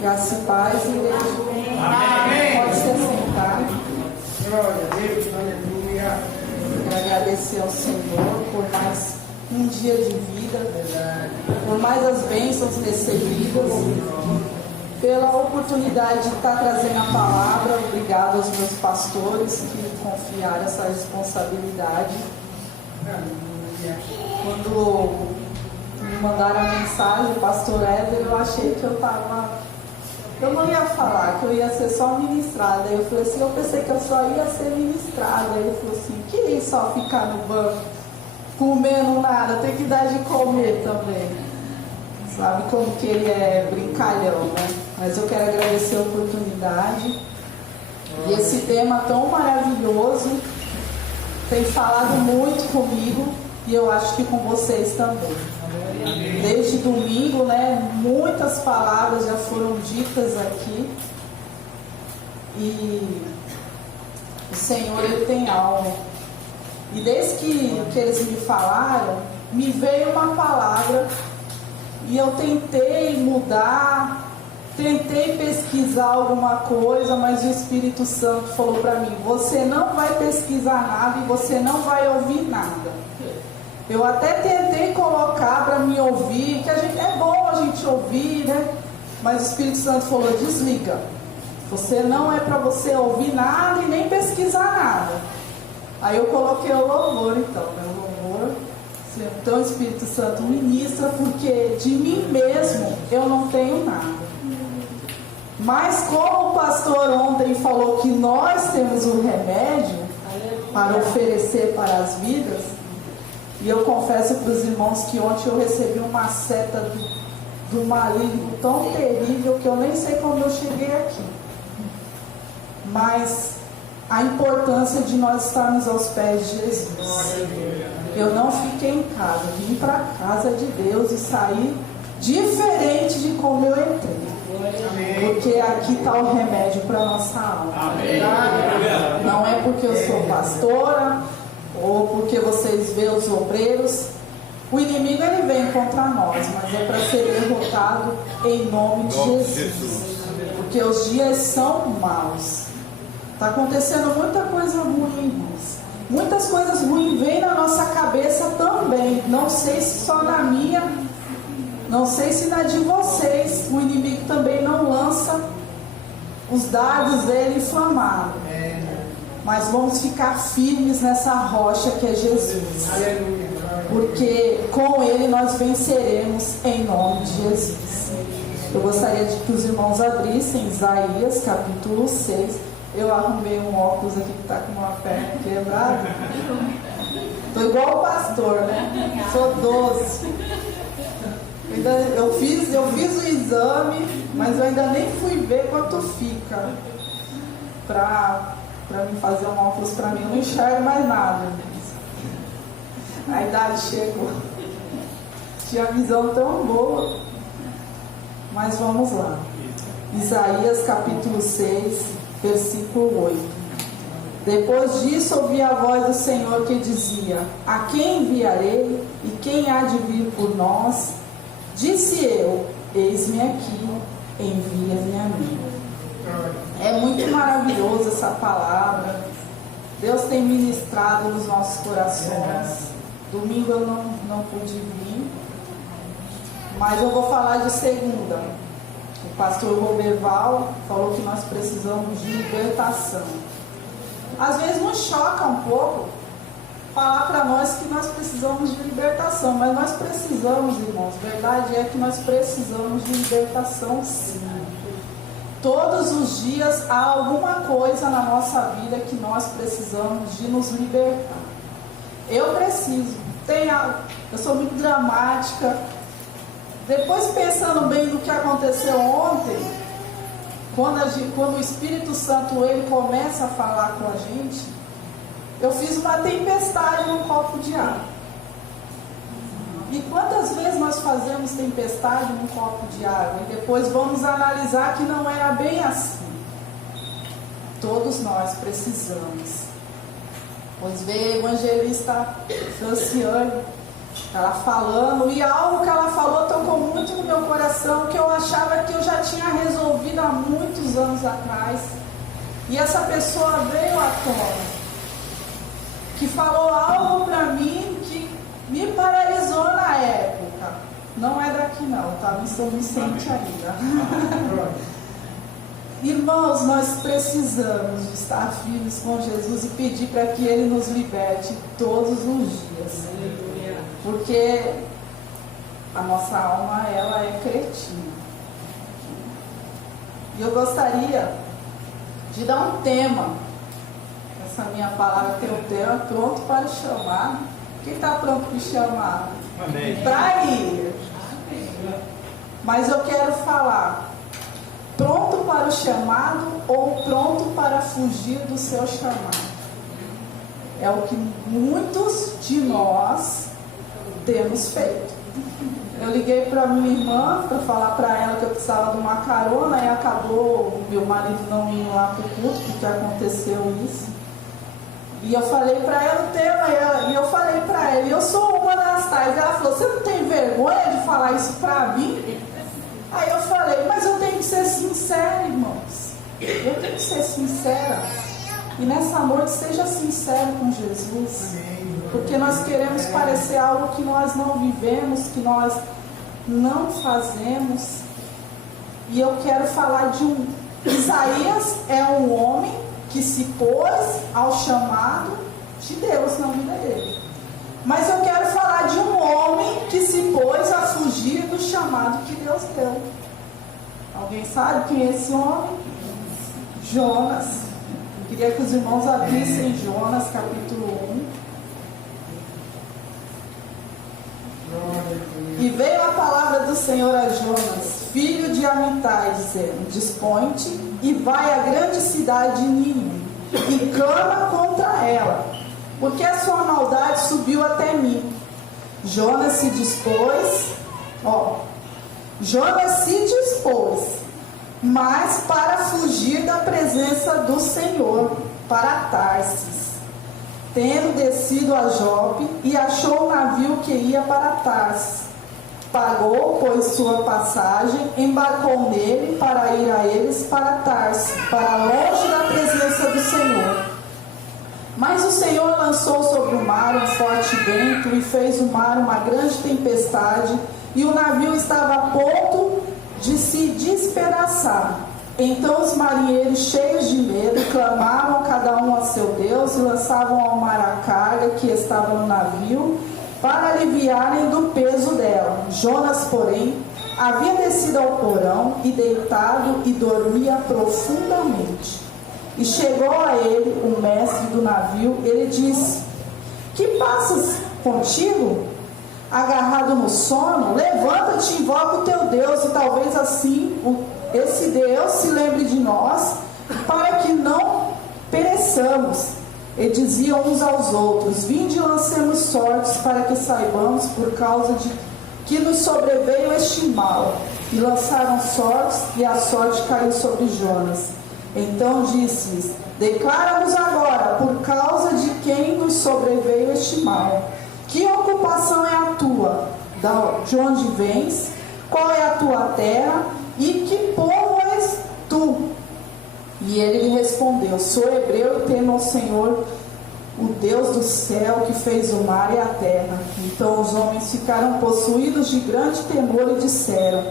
Graça e paz, igreja. Amém. Pode se sentar. Glória a Deus, aleluia. Agradecer ao Senhor por mais um dia de vida, por mais as bênçãos recebidas, pela oportunidade de estar trazendo a palavra. Obrigado aos meus pastores que confiaram essa responsabilidade. Quando me mandaram a mensagem, o pastor Éder, eu achei que eu não ia falar, que eu ia ser só ministrada. Eu falei assim, eu pensei que eu só ia ser ministrada. Ele falou assim, que isso, só ficar no banco, comendo nada, tem que dar de comer também. Sabe como que ele é brincalhão, né? Mas eu quero agradecer a oportunidade. E esse tema tão maravilhoso tem falado muito comigo e eu acho que com vocês também. Desde domingo, né, muitas palavras já foram ditas aqui e o Senhor, Ele tem alma. E desde que eles me falaram, me veio uma palavra e eu tentei mudar, tentei pesquisar alguma coisa, mas o Espírito Santo falou para mim, você não vai pesquisar nada e você não vai ouvir nada. Eu até tentei colocar para me ouvir, que é bom a gente ouvir, né? Mas o Espírito Santo falou, desliga. Você não é para você ouvir nada e nem pesquisar nada. Aí eu coloquei o louvor então, né? O louvor. Então o Espírito Santo ministra, porque de mim mesmo eu não tenho nada. Mas como o pastor ontem falou que nós temos um remédio para oferecer para as vidas, e eu confesso para os irmãos que ontem eu recebi uma seta do maligno tão terrível que eu nem sei como eu cheguei aqui. Mas a importância de nós estarmos aos pés de Jesus. Eu não fiquei em casa, vim para a casa de Deus e saí diferente de como eu entrei. Porque aqui está o remédio para a nossa alma. Não é porque eu sou pastora ou porque vocês veem os obreiros. O inimigo ele vem contra nós, mas é para ser derrotado em nome de Jesus. Porque os dias são maus. Está acontecendo muita coisa ruim, irmãos. Muitas coisas ruins vêm na nossa cabeça também. Não sei se só na minha, não sei se na de vocês. O inimigo também não lança os dardos dele inflamados. Mas vamos ficar firmes nessa rocha que é Jesus. Porque com ele nós venceremos em nome de Jesus. Eu gostaria de que os irmãos abrissem Isaías capítulo 6. Eu arrumei um óculos aqui que está com uma perna quebrada. Estou igual o pastor, né? Sou doce. Eu fiz o exame, mas eu ainda nem fui ver quanto fica. Para me fazer um óculos para mim, eu não enxergo mais nada. A idade chegou. Tinha visão tão boa. Mas vamos lá. Isaías capítulo 6, versículo 8. Depois disso ouvi a voz do Senhor que dizia, a quem enviarei e quem há de vir por nós? Disse eu, eis-me aqui, envia-me a mim. É muito maravilhosa essa palavra. Deus tem ministrado nos nossos corações. Domingo eu não pude vir, mas eu vou falar de segunda. O pastor Roberval falou que nós precisamos de libertação. Às vezes nos choca um pouco falar para nós que nós precisamos de libertação, mas nós precisamos, irmãos. A verdade é que nós precisamos de libertação, sim. Todos os dias há alguma coisa na nossa vida que nós precisamos de nos libertar. Eu preciso. Eu sou muito dramática. Depois, pensando bem no que aconteceu ontem, quando o Espírito Santo ele começa a falar com a gente, eu fiz uma tempestade num copo de água. E quantas vezes nós fazemos tempestade num copo de água e depois vamos analisar que não era bem assim? Todos nós precisamos. Pois veio a evangelista Franciane, ela falando, e algo que ela falou tocou muito no meu coração, que eu achava que eu já tinha resolvido muitos anos atrás, e essa pessoa veio à tona, que falou algo para mim que me paralisou na época. Não é daqui não, tá? Em São Vicente ainda. Irmãos, nós precisamos de estar firmes com Jesus e pedir para que Ele nos liberte todos os dias. Porque a nossa alma, ela é cretina. E eu gostaria de dar um tema. Essa minha palavra tem um tema pronto para chamar. Quem está pronto para chamar? Para ir. Mas eu quero falar. Pronto para o chamado ou pronto para fugir do seu chamado? É o que muitos de nós temos feito. Eu liguei para minha irmã para falar para ela que eu precisava de uma carona e acabou meu marido não indo lá para o culto porque aconteceu isso. E eu falei para ela o tema e eu falei para ela, eu sou uma das tais. Ela falou, você não tem vergonha de falar isso para mim? Aí eu falei, mas eu tenho que ser sincera, irmãos. Eu tenho que ser sincera. E nessa noite, seja sincero com Jesus. Porque nós queremos parecer algo que nós não vivemos, que nós não fazemos. E eu quero falar de um... Isaías é um homem que se pôs ao chamado de Deus na vida dele. Mas eu quero falar de um homem que se pôs a fugir do chamado que Deus deu. Alguém sabe quem é esse homem? Jonas. Eu queria que os irmãos abrissem Jonas, capítulo 1. E veio a palavra do Senhor a Jonas, filho de Amitai, dizendo, dispõe-te e vai à grande cidade de Nínive, e clama contra ela, porque a sua maldade subiu até mim. Jonas se dispôs, mas para fugir da presença do Senhor, para Tarsis, tendo descido a Jope, e achou um navio que ia para Tarsis. Pagou, pois, sua passagem, embarcou nele para ir a eles para Tarsis, para longe da presença do Senhor. Mas o Senhor lançou sobre o mar um forte vento e fez o mar uma grande tempestade, e o navio estava a ponto de se despedaçar. Então os marinheiros, cheios de medo, clamavam cada um a seu Deus e lançavam ao mar a carga que estava no navio para aliviarem do peso dela. Jonas, porém, havia descido ao porão e deitado e dormia profundamente. E chegou a ele o mestre do navio. Ele disse, que passas contigo? Agarrado no sono, levanta-te e invoca o teu Deus, e talvez assim esse Deus se lembre de nós, para que não pereçamos. E diziam uns aos outros, vinde e lancemos sortes, para que saibamos por causa de que nos sobreveio este mal. E lançaram sortes, e a sorte caiu sobre Jonas. Então disse-lhes, declara-nos agora, por causa de quem nos sobreveio este mal. Que ocupação é a tua? De onde vens? Qual é a tua terra? E que povo és tu? E ele lhe respondeu, sou hebreu e temo ao Senhor, o Deus do céu, que fez o mar e a terra. Então os homens ficaram possuídos de grande temor e disseram,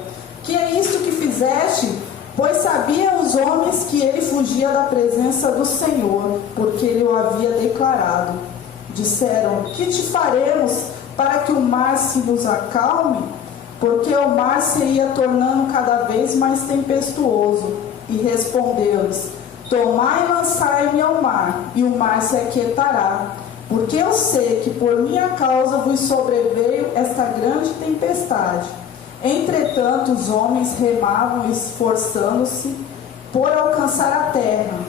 que é isto que fizeste? Pois sabiam os homens que ele fugia da presença do Senhor, porque ele o havia declarado. Disseram, que te faremos para que o mar se nos acalme? Porque o mar se ia tornando cada vez mais tempestuoso. E respondeu-lhes, tomai e lançai-me ao mar, e o mar se aquietará. Porque eu sei que por minha causa vos sobreveio esta grande tempestade. Entretanto, os homens remavam, esforçando-se por alcançar a terra.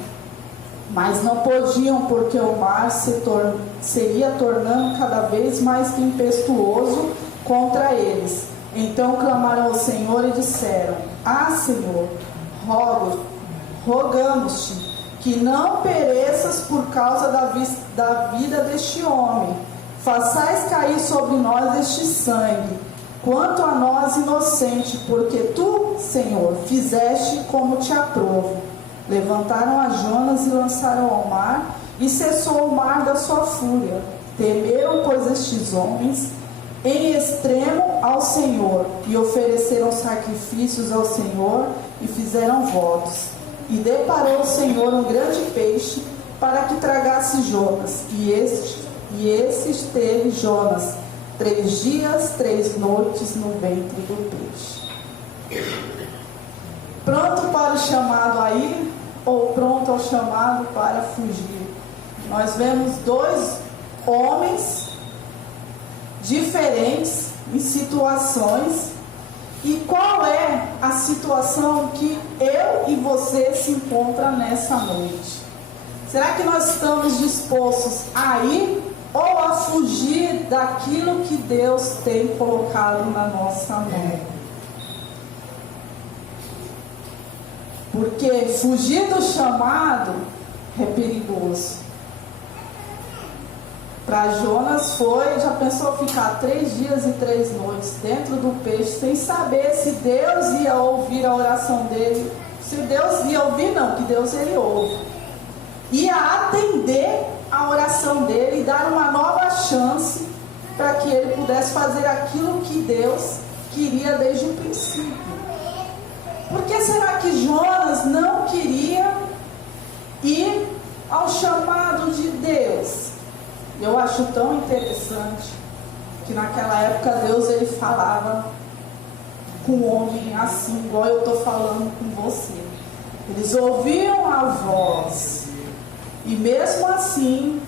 Mas não podiam, porque o mar se ia tornando cada vez mais tempestuoso contra eles. Então clamaram ao Senhor e disseram, Senhor, rogamos-te que não pereças por causa da vida deste homem. Façais cair sobre nós este sangue, quanto a nós inocente, porque tu Senhor, fizeste como te aprovo. Levantaram a Jonas e lançaram ao mar, e cessou o mar da sua fúria. Temeram, pois, estes homens em extremo ao Senhor, e ofereceram sacrifícios ao Senhor, e fizeram votos. E deparou o Senhor um grande peixe, para que tragasse Jonas. E esse esteve Jonas 3 dias, 3 noites no ventre do peixe. Pronto para o chamado a ir, ou pronto ao chamado para fugir? Nós vemos 2 homens diferentes em situações. E qual é a situação que eu e você se encontra nessa noite? Será que nós estamos dispostos a ir ou a fugir daquilo que Deus tem colocado na nossa mão? Porque fugir do chamado é perigoso. Para Jonas foi, já pensou ficar 3 dias e 3 noites dentro do peixe, sem saber se Deus ia ouvir a oração dele. Se Deus ia ouvir, não, que Deus ele ouve. Ia atender a oração dele e dar uma nova chance para que ele pudesse fazer aquilo que Deus queria desde o princípio. Por que será que Jonas não queria ir ao chamado de Deus? Eu acho tão interessante que naquela época Deus ele falava com o homem assim, igual eu estou falando com você. Eles ouviam a voz e mesmo assim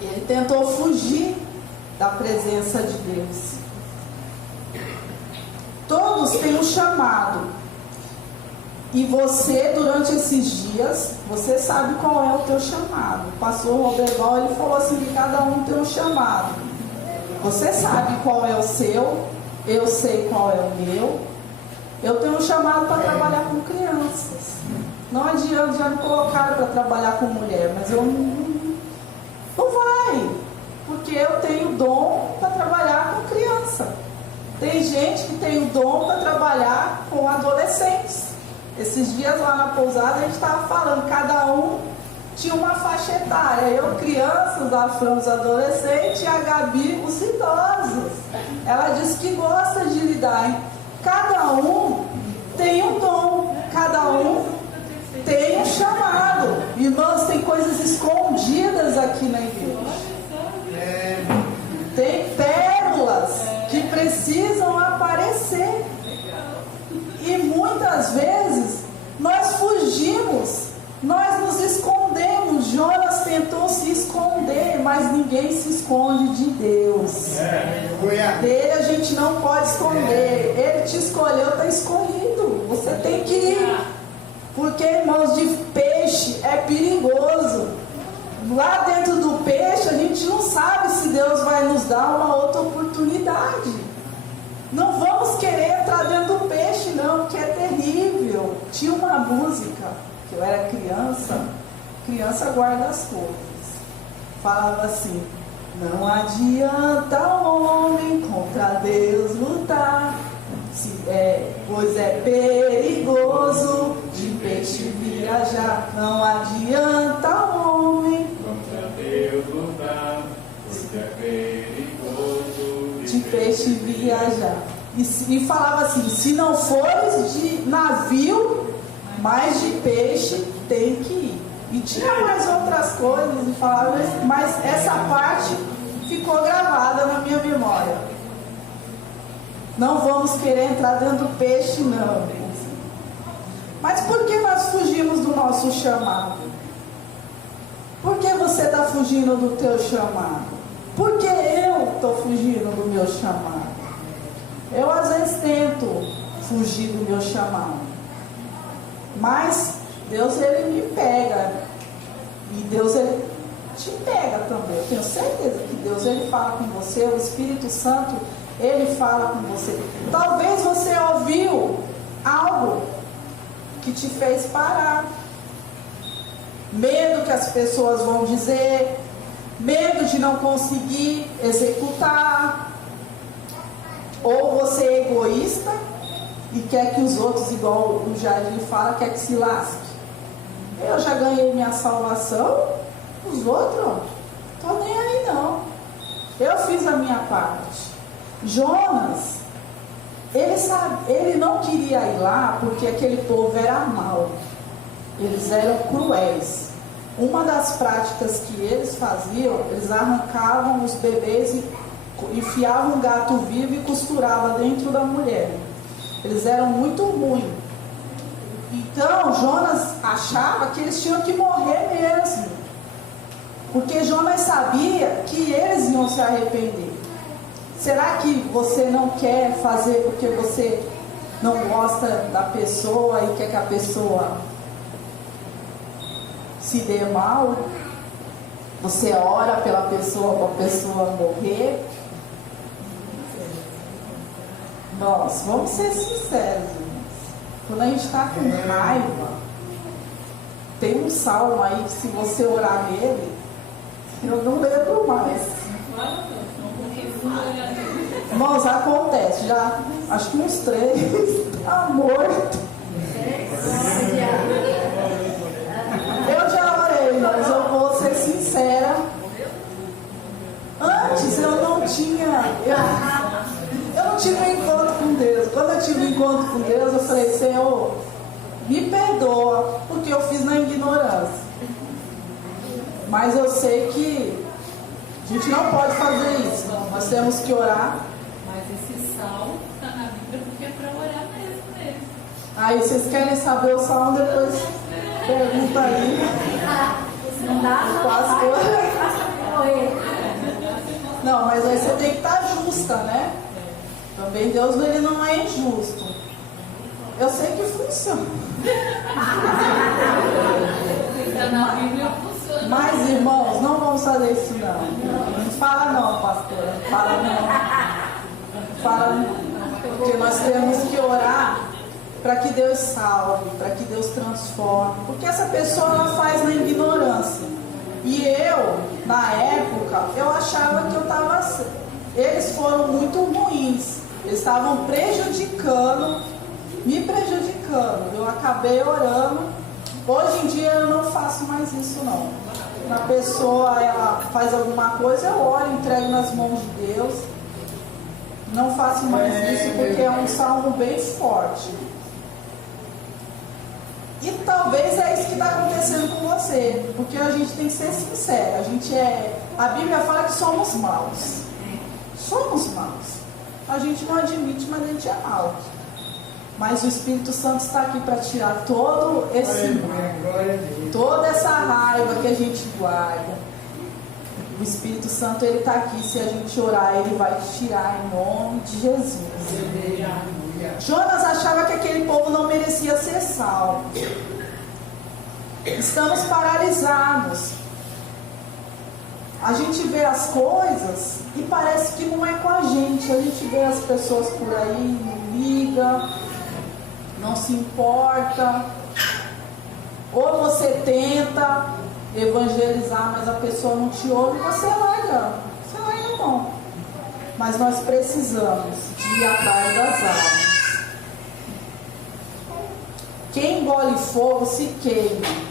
ele tentou fugir da presença de Deus. Todos têm um chamado. E você, durante esses dias, você sabe qual é o teu chamado. O pastor Roberval, ele falou assim, que cada um tem um chamado. Você sabe qual é o seu, eu sei qual é o meu. Eu tenho um chamado para trabalhar com crianças. Não adianta, já me colocaram para trabalhar com mulher, mas eu não vai. Porque eu tenho dom para trabalhar com criança. Tem gente que tem o dom para trabalhar com adolescentes. Esses dias lá na pousada a gente estava falando, cada um tinha uma faixa etária. Eu crianças, a Fran os adolescentes e a Gabi os idosos. Ela disse que gosta de lidar. Hein? Cada um tem um dom, cada um tem um chamado. Irmãos, tem coisas escondidas aqui na igreja. Tem pérolas que precisam aparecer. E muitas vezes nós fugimos, nós nos escondemos. Jonas tentou se esconder, mas ninguém se esconde de Deus. Dele a gente não pode esconder. Ele te escolheu, está escolhido. Você tem que ir. Porque, irmãos, de peixe é perigoso. Lá dentro do peixe a gente não sabe se Deus vai nos dar uma outra oportunidade. Não vamos querer entrar dentro do peixe não, porque é terrível. Tinha uma música, que eu era criança guarda as coisas. Falava assim, não adianta o homem contra Deus lutar, pois é perigoso de peixe viajar. Não adianta o homem contra Deus lutar, pois é perigoso de peixe viajar. E falava assim, se não fores de navio, mas de peixe tem que ir. E tinha mais outras coisas, e falava, mas essa parte ficou gravada na minha memória. Não vamos querer entrar dentro do peixe, não. Mas por que nós fugimos do nosso chamado? Por que você está fugindo do teu chamado? Por que eu estou fugindo do meu chamado? Eu às vezes tento fugir do meu chamado, mas Deus ele me pega, e Deus ele te pega também. Eu tenho certeza que Deus ele fala com você, o Espírito Santo ele fala com você. Talvez você ouviu algo que te fez parar, medo que as pessoas vão dizer, medo de não conseguir executar, ou você é egoísta, e quer que os outros, igual o Jardim fala, quer que se lasque. Eu já ganhei minha salvação, os outros, tô nem aí não. Eu fiz a minha parte. Jonas, ele não queria ir lá porque aquele povo era mau. Eles eram cruéis. Uma das práticas que eles faziam, eles arrancavam os bebês e enfiavam um gato vivo e costuravam dentro da mulher. Eles eram muito ruins. Então Jonas achava que eles tinham que morrer mesmo, porque Jonas sabia que eles iam se arrepender. Será que você não quer fazer porque você não gosta da pessoa e quer que a pessoa se dê mal? Você ora pela pessoa para a pessoa morrer? Nós, vamos ser sinceros, quando a gente está com raiva, tem um salmo aí que se você orar nele, eu não lembro mais. Irmãos, acontece, já acho que uns 3 tá morto. Eu já orei, mas eu vou ser sincera. Antes eu não tinha. Eu não tive um encontro com Deus. Quando eu tive um encontro com Deus, eu falei: Senhor, me perdoa, porque eu fiz na ignorância. Mas eu sei que a gente não pode fazer isso. Nós temos que orar. Mas esse salmo está na Bíblia porque é para orar mesmo. Aí vocês querem saber o salmo, depois pergunta aí. Não dá, Pastor. Não, mas aí você tem que estar justa, né? Também Deus, ele não é injusto. Eu sei que funciona. Está na Bíblia, funciona. Mas, irmãos, não vamos fazer isso não. Não fala não, pastora. Não fala não. Não fala não. Porque nós temos que orar para que Deus salve, para que Deus transforme. Porque essa pessoa ela faz na ignorância. E eu, na época, eu achava que eu estava... Eles foram muito ruins. Eles estavam prejudicando, me prejudicando. Eu acabei orando. Hoje em dia eu não faço mais isso não. Quando a pessoa ela faz alguma coisa, eu oro, entrego nas mãos de Deus. Não faço mais isso porque é um salmo bem forte. E talvez é isso que está acontecendo com você, porque a gente tem que ser sincero. A Bíblia fala que somos maus. Somos maus. A gente não admite, mas a gente é mau. Mas o Espírito Santo está aqui para tirar todo esse mal, toda essa raiva que a gente guarda. O Espírito Santo ele está aqui. Se a gente orar, ele vai tirar em nome de Jesus. Jonas achava que aquele povo não merecia ser salvo. Estamos paralisados. A gente vê as coisas e parece que não é com a gente. A gente vê as pessoas por aí, não liga, não se importa. Ou você tenta evangelizar, mas a pessoa não te ouve, você larga a mão. Mas nós precisamos de ir atrás das almas. Quem engole fogo se queima.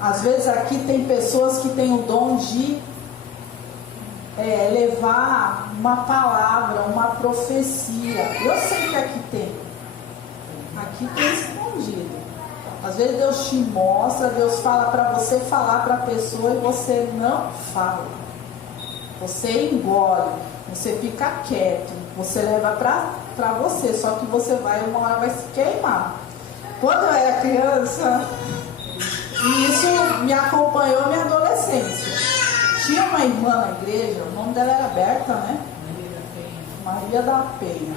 Às vezes aqui tem pessoas que têm o dom de levar uma palavra, uma profecia. Eu sei que aqui tem. Aqui tem escondido. Às vezes Deus te mostra, Deus fala para você falar para a pessoa e você não fala. Você engole, você fica quieto, você leva para você, só que você uma hora vai se queimar. Quando eu era criança, e isso me acompanhou na minha adolescência. Tinha uma irmã na igreja, o nome dela era Berta, né? Maria da Penha.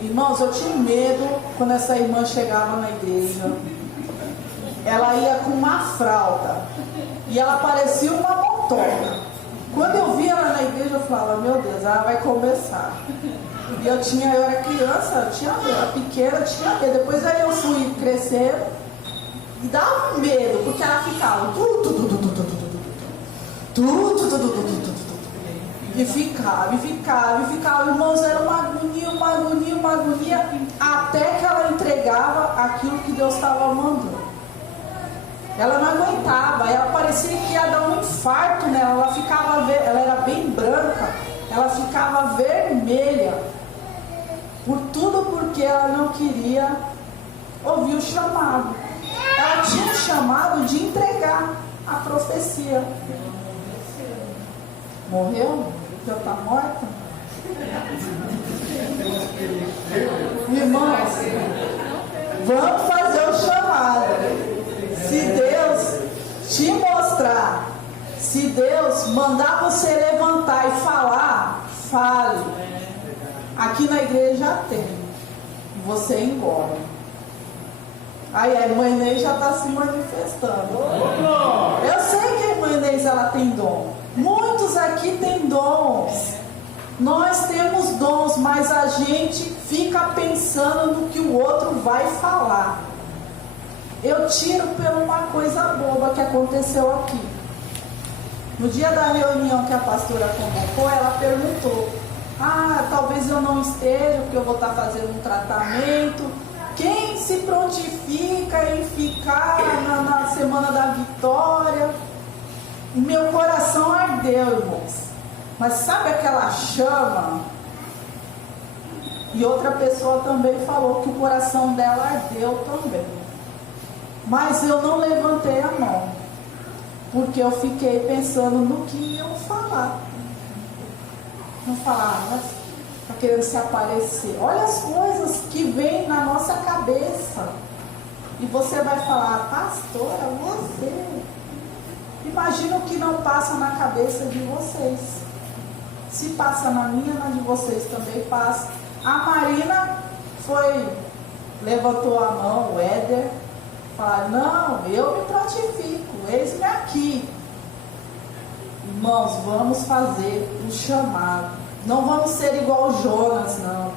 Irmãos, eu tinha medo quando essa irmã chegava na igreja. Ela ia com uma fralda e ela parecia uma motora. Quando eu via ela na igreja, eu falava: meu Deus, ela vai começar. E eu era criança, eu tinha medo, era pequena, eu tinha medo. Depois aí eu fui crescendo e dava medo, porque ela ficava E ficava. Irmãos, era uma agonia, até que ela entregava aquilo que Deus estava mandando. Ela não aguentava, ela parecia que ia dar um infarto nela, ela era bem branca, ela ficava vermelha, por tudo porque ela não queria ouvir o chamado. Ela tinha um chamado de entregar a profecia. Morreu? Já está morta? Irmãos, vamos fazer o chamado. Se Deus te mostrar, se Deus mandar você levantar e falar, fale. Aqui na igreja tem. Você engole. Aí a irmã Inês já está se manifestando. Eu sei que a irmã Inês ela tem dom. Muitos aqui têm dons. Nós temos dons, mas a gente fica pensando no que o outro vai falar. Eu tiro por uma coisa boba que aconteceu aqui. No dia da reunião que a pastora convocou, ela perguntou: talvez eu não esteja, porque eu vou estar fazendo um tratamento. Quem se prontifica em ficar na semana da vitória? E meu coração ardeu, irmãos. Mas sabe aquela chama? E outra pessoa também falou que o coração dela ardeu também. Mas eu não levantei a mão, porque eu fiquei pensando no que iam falar. Não falar, mas está querendo se aparecer. Olha as coisas que vêm na nossa cabeça. E você vai falar: pastora, você. Imagina o que não passa na cabeça de vocês. Se passa na minha, na de vocês também passa. A Marina levantou a mão, o Éder. Falaram: não, eu me prontifico, eis-me aqui. Irmãos, vamos fazer o chamado. Não vamos ser igual Jonas, não.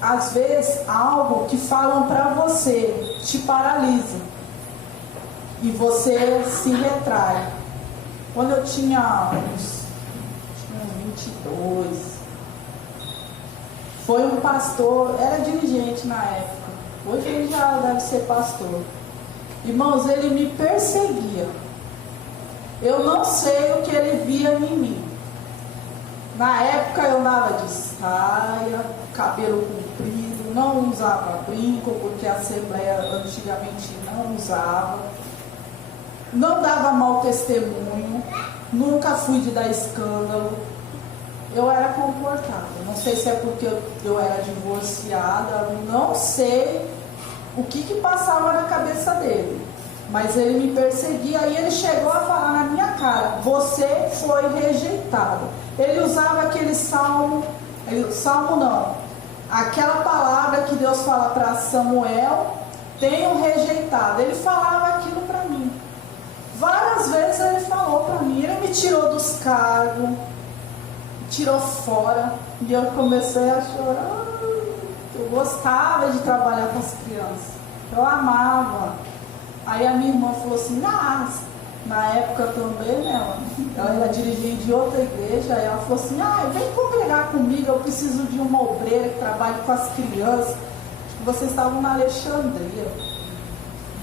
Às vezes, algo que falam para você te paralisa. E você se retrai. Quando eu tinha uns 22, foi um pastor, era dirigente na época. Hoje ele já deve ser pastor. Irmãos, ele me perseguia. Eu não sei o que ele via em mim. Na época eu andava de saia, cabelo comprido, não usava brinco, porque a Assembleia antigamente não usava. Não dava mau testemunho, nunca fui de dar escândalo. Eu era comportada. Não sei se é porque eu era divorciada, não sei o que passava na cabeça dele. Mas ele me perseguia e ele chegou a falar na minha cara: você foi rejeitado. Ele usava aquele salmo não, aquela palavra que Deus fala para Samuel: tenho rejeitado. Ele falava aquilo para mim. Várias vezes ele falou para mim, ele me tirou dos cargos, tirou fora, e eu comecei a chorar. Eu gostava de trabalhar com as crianças, eu amava. Aí a minha irmã falou assim: na época também, né, ela era dirigente de outra igreja, aí ela falou assim: vem congregar comigo, eu preciso de uma obreira que trabalhe com as crianças. Vocês estavam na Alexandria.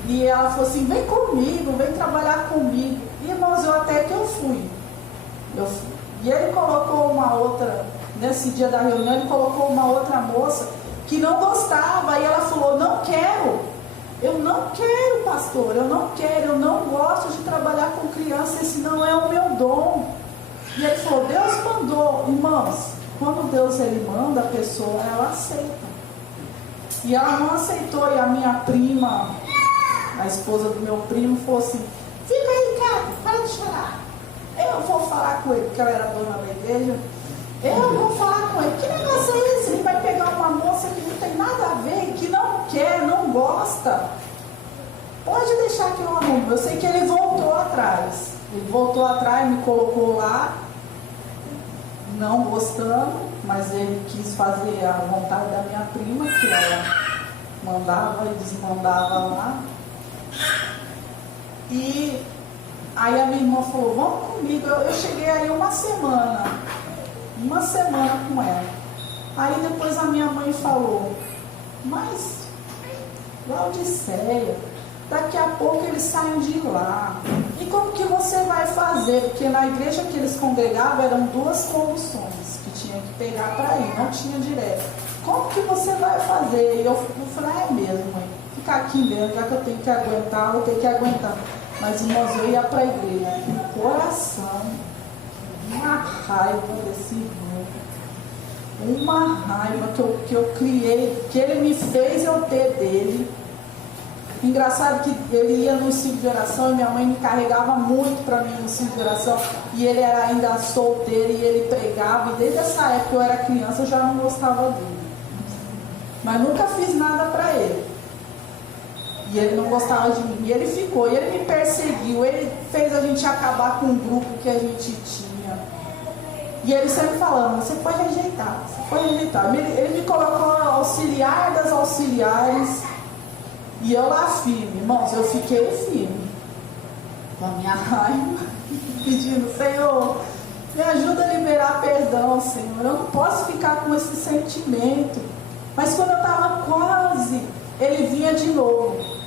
E ela falou assim: vem comigo, vem trabalhar comigo. E, irmãos, até que eu fui. E ele colocou uma outra, nesse dia da reunião, ele colocou uma outra moça que não gostava. E ela falou: não quero, pastor, eu não gosto de trabalhar com criança, esse não é o meu dom. E ele falou: Deus mandou. Irmãos, quando Deus ele manda, a pessoa, ela aceita. E ela não aceitou, e a minha prima, a esposa do meu primo, falou assim: fica aí, cara, para de chorar. Eu vou falar com ele, porque ela era dona da igreja. Eu vou falar com ele. Que negócio é esse? Ele vai pegar uma moça que não tem nada a ver, que não quer, não gosta. Pode deixar que eu arrumo. Eu sei que ele voltou atrás. Ele voltou atrás, me colocou lá, não gostando, mas ele quis fazer a vontade da minha prima, que ela mandava e desmandava lá. E Aí a minha irmã falou, vamos comigo. Eu cheguei aí uma semana com ela. Aí depois a minha mãe falou, mas Laodiceia, daqui a pouco eles saem de lá. E como que você vai fazer? Porque na igreja que eles congregavam eram 2 conduções que tinha que pegar para ir, não tinha direto. Como que você vai fazer? E eu falei, é mesmo, mãe, ficar aqui mesmo, já que eu tenho que aguentar, eu vou ter que aguentar. Mas, irmãos, eu ia para a igreja com o coração, uma raiva desse irmão, uma raiva que eu criei, que ele me fez eu ter dele. Engraçado que ele ia no ciclo de oração e minha mãe me carregava muito para mim no ciclo de oração, e ele era ainda solteiro e ele pregava, e desde essa época eu era criança, eu já não gostava dele, mas nunca fiz nada para ele. E ele não gostava de mim. E ele ficou. E ele me perseguiu. Ele fez a gente acabar com o grupo que a gente tinha. E ele sempre falando, você foi rejeitado. Você foi rejeitado. Ele me colocou auxiliar das auxiliares. E eu lá firme. Irmãos, eu fiquei firme. Com a minha raiva. Pedindo, Senhor, me ajuda a liberar perdão, Senhor. Eu não posso ficar com esse sentimento. Mas quando eu estava quase, ele vinha de novo.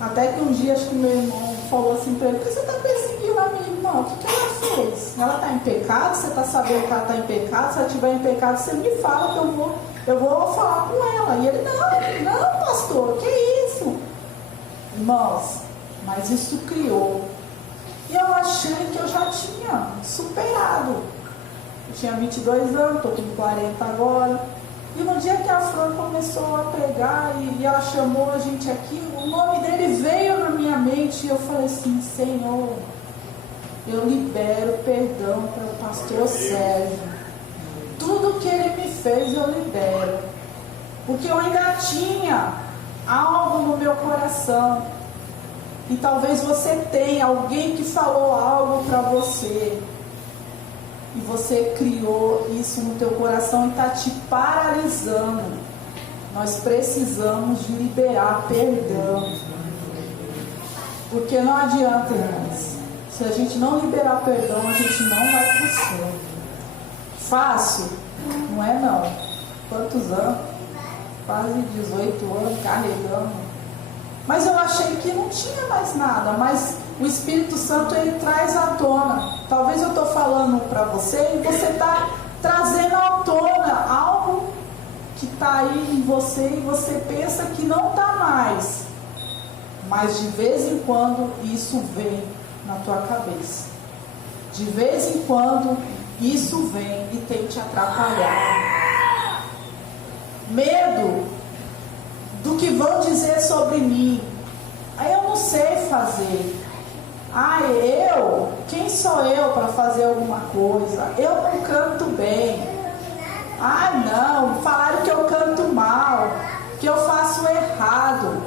Até que um dia, acho que meu irmão falou assim para ele, por que você está perseguindo a minha irmã? O que ela fez? Ela está em pecado? Você está sabendo que ela está em pecado? Se ela estiver em pecado, você me fala que eu vou falar com ela. E ele, não, pastor, que isso? Irmãos, mas isso criou. E eu achei que eu já tinha superado. Eu tinha 22 anos, estou com 40 agora. E no dia que a Fran começou a pregar e ela chamou a gente aqui, o nome dele veio na minha mente e eu falei assim, Senhor, eu libero perdão para o pastor Sérgio. Tudo que ele me fez eu libero. Porque eu ainda tinha algo no meu coração. E talvez você tenha alguém que falou algo para você. E você criou isso no teu coração e está te paralisando. Nós precisamos de liberar perdão. Porque não adianta, irmãos. Se a gente não liberar perdão, a gente não vai para o céu. Fácil? Não é não. Quantos anos? Quase 18 anos carregando. Mas eu achei que não tinha mais nada. Mas o Espírito Santo, ele traz à tona. Talvez eu estou falando para você e você está trazendo à tona algo que está aí em você e você pensa que não está mais. Mas de vez em quando isso vem na tua cabeça. De vez em quando isso vem e tem te atrapalhar. Medo do que vão dizer sobre mim. Aí eu não sei fazer. Quem sou eu para fazer alguma coisa? Eu não canto bem. Não, falaram que eu canto mal, que eu faço errado.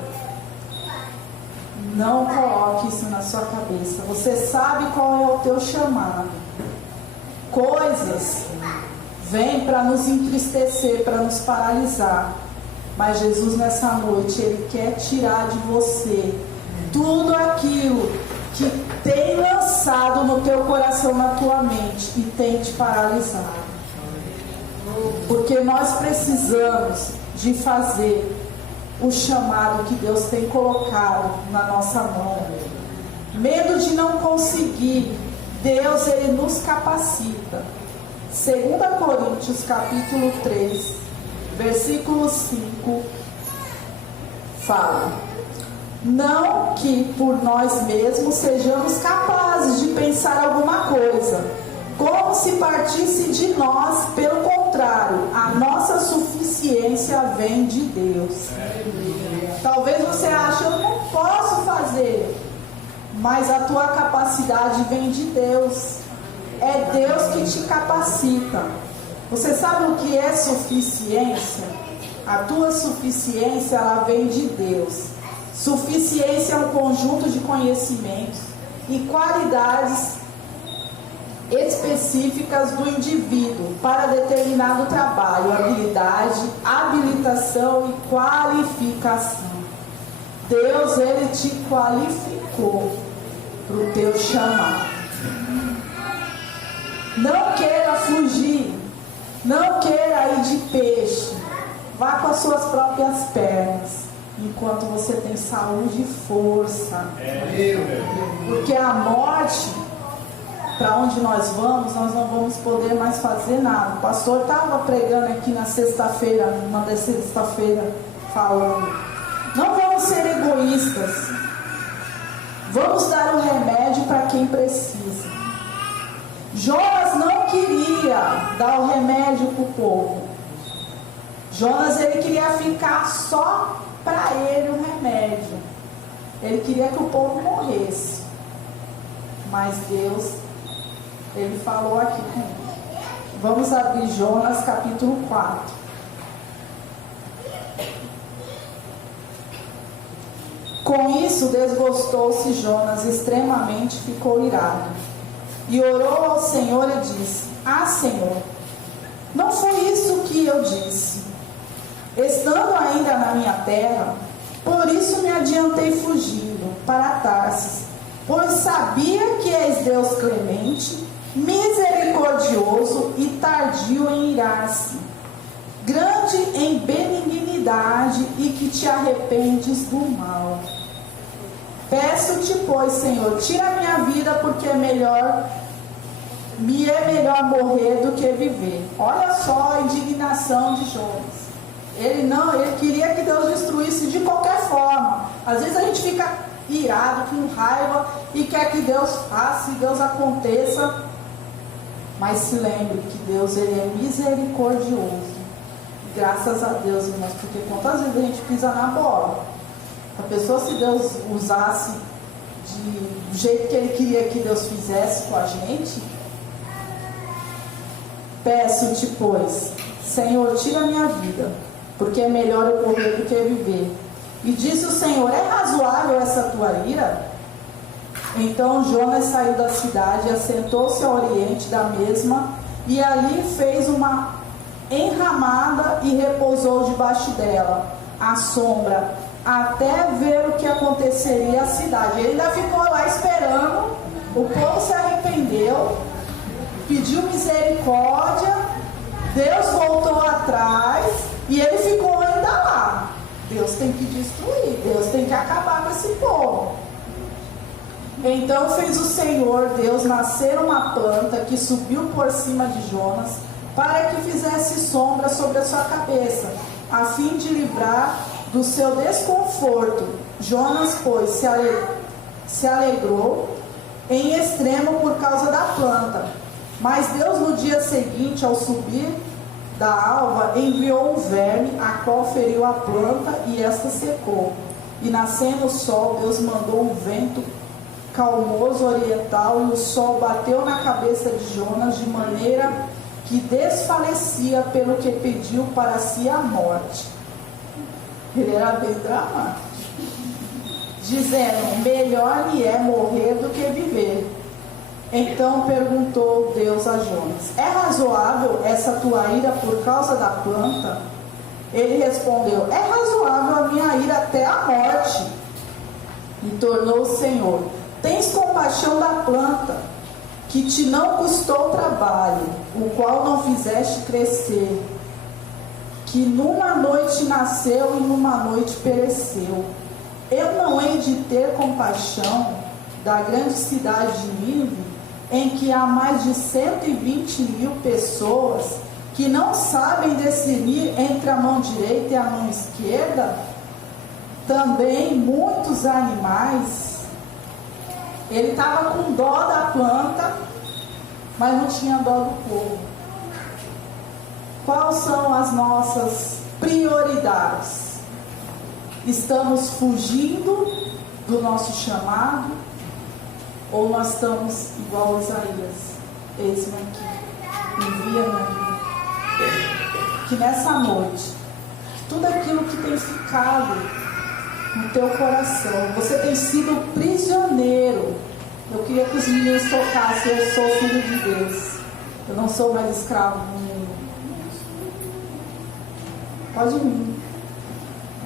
Não coloque isso na sua cabeça. Você sabe qual é o teu chamado. Coisas vêm para nos entristecer, para nos paralisar. Mas Jesus nessa noite, Ele quer tirar de você tudo aquilo que tem lançado no teu coração, na tua mente e tem te paralisado. Porque nós precisamos de fazer o chamado que Deus tem colocado na nossa mão. Medo de não conseguir, Deus, Ele nos capacita. 2 Coríntios capítulo 3, versículo 5, fala: não que por nós mesmos sejamos capazes de pensar alguma coisa, como se partisse de nós, pelo contrário, a nossa suficiência vem de Deus. Talvez você ache, eu não posso fazer, mas a tua capacidade vem de Deus. É Deus que te capacita. Você sabe o que é suficiência? A tua suficiência, ela vem de Deus. Suficiência é um conjunto de conhecimentos e qualidades específicas do indivíduo para determinado trabalho, habilidade, habilitação e qualificação. Deus, Ele te qualificou. para o teu chamado. Não queira fugir, não queira ir de peixe, vá com as suas próprias pernas, enquanto você tem saúde e força. Porque a morte, para onde nós não vamos poder mais fazer nada. O pastor estava pregando aqui na sexta-feira, numa sexta-feira, falando: não vamos ser egoístas, vamos dar o remédio para quem precisa. Jonas não queria dar o remédio para o povo. Jonas, ele queria ficar só para ele o remédio. Ele queria que o povo morresse. Mas Deus, ele falou aqui comigo. Vamos abrir Jonas capítulo 4. Com isso desgostou-se Jonas extremamente, ficou irado. E orou ao Senhor e disse: ah, Senhor, não foi isso que eu disse, estando ainda na minha terra, por isso me adiantei fugindo para Tarsis, pois sabia que és Deus clemente, misericordioso e tardio em irar-se, grande em benignidade e que te arrependes do mal. Peço-te, pois, Senhor, tira a minha vida, porque me é melhor morrer do que viver. Olha só a indignação de Jonas. Ele queria que Deus destruísse de qualquer forma. Às vezes a gente fica irado, com raiva, e quer que Deus faça e Deus aconteça. Mas se lembre que Deus, ele é misericordioso. Graças a Deus, irmãos, porque quantas vezes a gente pisa na bola? A pessoa, se Deus usasse do jeito que Ele queria que Deus fizesse com a gente, peço-te, pois, Senhor, tira a minha vida, porque é melhor eu morrer do que viver. E disse o Senhor: é razoável essa tua ira? Então Jonas saiu da cidade, assentou-se ao oriente da mesma, e ali fez uma enramada e repousou debaixo dela, à sombra, até ver o que aconteceria à cidade. Ele ainda ficou lá esperando. O povo se arrependeu, pediu misericórdia, Deus voltou atrás e ele ficou ainda lá. Deus tem que destruir, Deus tem que acabar com esse povo. Então fez o Senhor Deus nascer uma planta que subiu por cima de Jonas, para que fizesse sombra sobre a sua cabeça, a fim de livrar do seu desconforto. Jonas, pois, se alegrou em extremo por causa da planta. Mas Deus, no dia seguinte, ao subir da alva, enviou um verme, a qual feriu a planta, e esta secou. E nascendo o sol, Deus mandou um vento calmoso oriental, e o sol bateu na cabeça de Jonas, de maneira que desfalecia, pelo que pediu para si a morte. Ele era bem dramático, dizendo: melhor me é morrer do que viver. Então perguntou Deus a Jonas: é razoável essa tua ira por causa da planta? Ele respondeu: é razoável a minha ira até a morte. E tornou o Senhor: tens compaixão da planta, que te não custou trabalho, o qual não fizeste crescer, que numa noite nasceu e numa noite pereceu. Eu não hei de ter compaixão da grande cidade de Nínive, em que há mais de 120.000 pessoas que não sabem discernir entre a mão direita e a mão esquerda, também muitos animais. Ele estava com dó da planta, mas não tinha dó do povo. Quais são as nossas prioridades? Estamos fugindo do nosso chamado, ou nós estamos igual a Isaías? Eis-me aqui, envia-me aqui. Que nessa noite, tudo aquilo que tem ficado no teu coração, você tem sido prisioneiro. Eu queria que os meninos tocassem: eu sou filho de Deus, eu não sou mais escravo do mundo. Pode vir.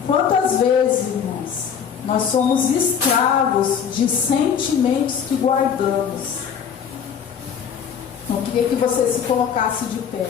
Quantas vezes, irmãos, Nós somos escravos de sentimentos que guardamos. Eu queria que você se colocasse de pé.